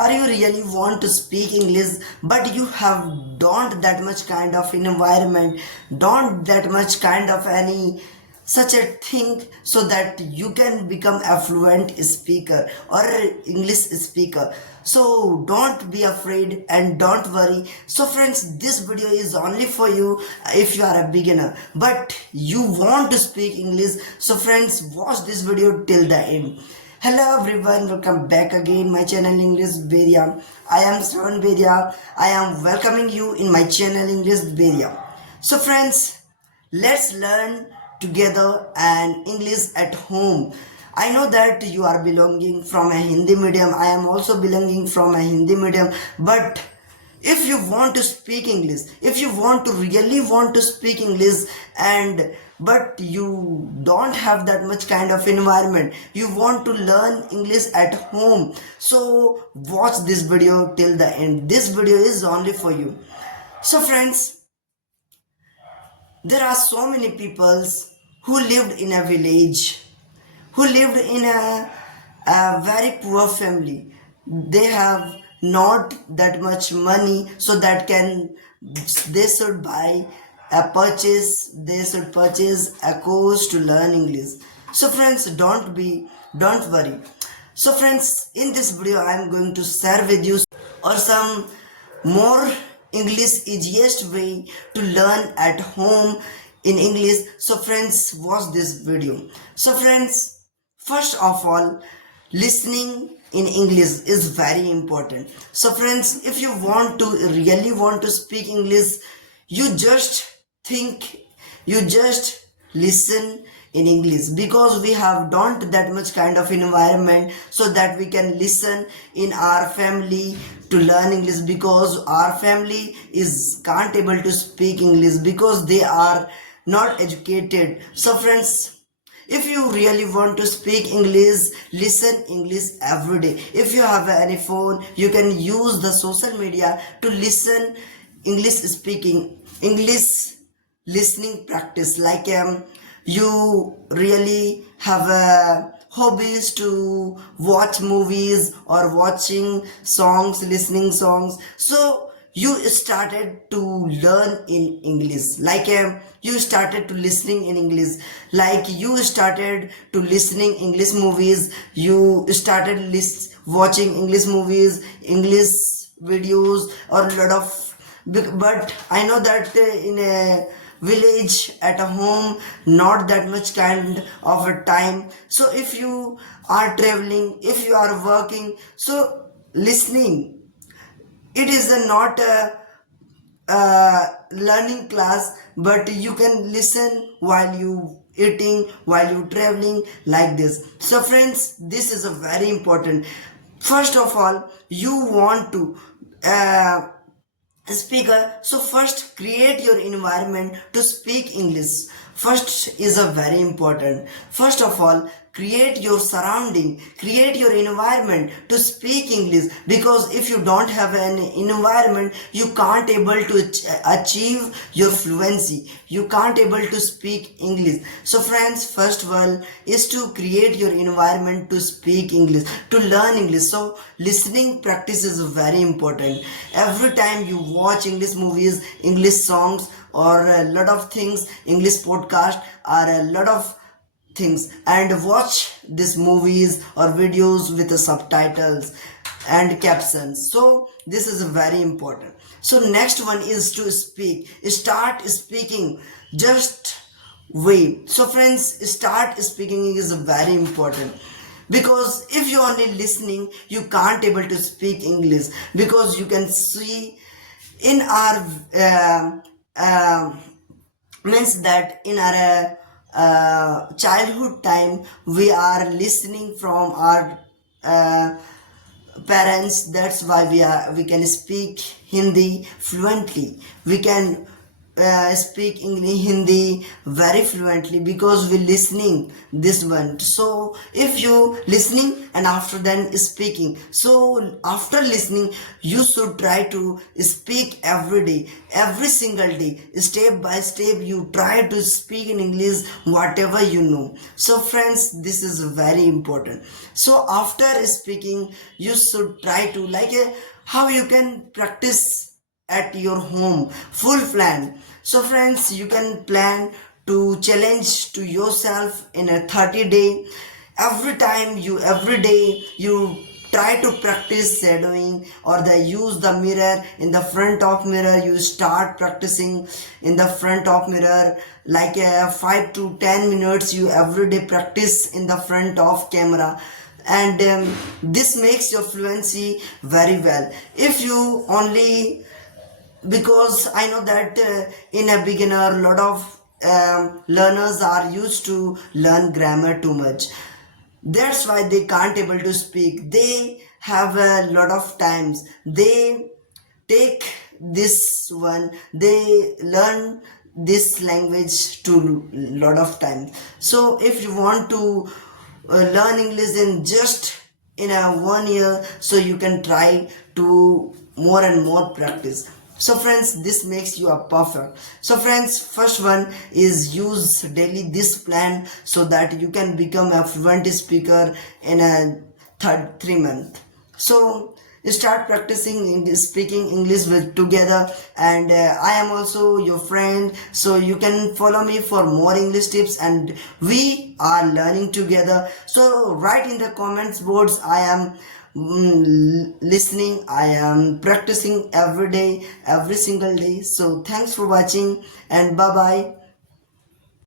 Or you really want to speak English but you have don't that much kind of environment, don't that much kind of any such a thing so that you can become a fluent speaker or English speaker. So don't be afraid and don't worry. So friends, this video is only for you if you are a beginner but you want to speak English. So friends, watch this video till the end. Hello everyone, welcome back again my channel English Beria. I am Shravan Beria. I am welcoming you in my channel English Beria. So friends, let's learn together and English at home. I know that you are belonging from a Hindi medium. I am also belonging from a Hindi medium. But if you want to speak English, if you want to really want to speak English and but you don't have that much kind of environment, you want to learn English at home, so watch this video till the end. This video is only for you. So friends, there are so many peoples who lived in a village, who lived in a very poor family. They have not that much money so that can they should buy a purchase, they should purchase a course to learn English. So friends, don't worry. So friends, in this video I am going to share with you or some more English easiest way to learn at home in English. So friends, watch this video. So friends, first of all, listening in English is very important. So friends, if you want to really want to speak English, you just think, you just listen in English, because we have don't that much kind of environment so that we can listen in our family to learn English, because our family is can't able to speak English because they are not educated. So friends, if you really want to speak English, listen English every day. If you have any phone, you can use the social media to listen English speaking, English listening practice. Like you really have a hobbies to watch movies or watching songs, listening songs. So you started to learn in English, like you started to listening in English, like you started to listening English movies, you started watching English movies, English videos or a lot of. But I know that in a village at a home not that much kind of a time. So if you are traveling, if you are working, so listening, it is not a learning class, but you can listen while you eating, while you traveling, like this. So friends, this is a very important. First of all, you want to speaker, so first create your environment to speak English. First is a very important. First of all, create your surrounding, create your environment to speak English, because if you don't have an environment, you can't able to achieve your fluency, you can't able to speak English. So friends, first one is to create your environment to speak English, to learn English. So listening practice is very important. Every time you watch English movies, English songs or a lot of things, English podcast or a lot of things, and watch these movies or videos with the subtitles and captions. So this is very important. So next one is to speak. Start speaking, just wait. So friends, start speaking is very important, because if you only listening, you can't able to speak English, because you can see in our means that in our childhood time we are listening from our parents. That's why we can speak Hindi fluently. We can speak English, Hindi very fluently because we listening this one. So if you listening and after then speaking, so after listening you should try to speak every day, every single day, step by step. You try to speak in English whatever you know. So friends, this is very important. So after speaking, you should try to like how you can practice at your home full plan. So friends, you can plan to challenge to yourself in a 30-day. Every day you try to practice shadowing or the use the mirror. In the front of mirror you start practicing in the front of mirror like 5 to 10 minutes. You every day practice in the front of camera, and this makes your fluency very well. If you only, because I know that in a beginner a lot of learners are used to learn grammar too much. That's why they can't able to speak. They have a lot of times they take this one, they learn this language to lot of times. So if you want to learn English in just in a 1 year, so you can try to more and more practice. So friends, this makes you a perfect. So friends, first one is use daily this plan so that you can become a fluent speaker in a 3 month. So start practicing speaking English with together, and I am also your friend, so you can follow me for more English tips and we are learning together. So write in the comments boards, I am listening, I am practicing every day, every single day. So thanks for watching and bye bye.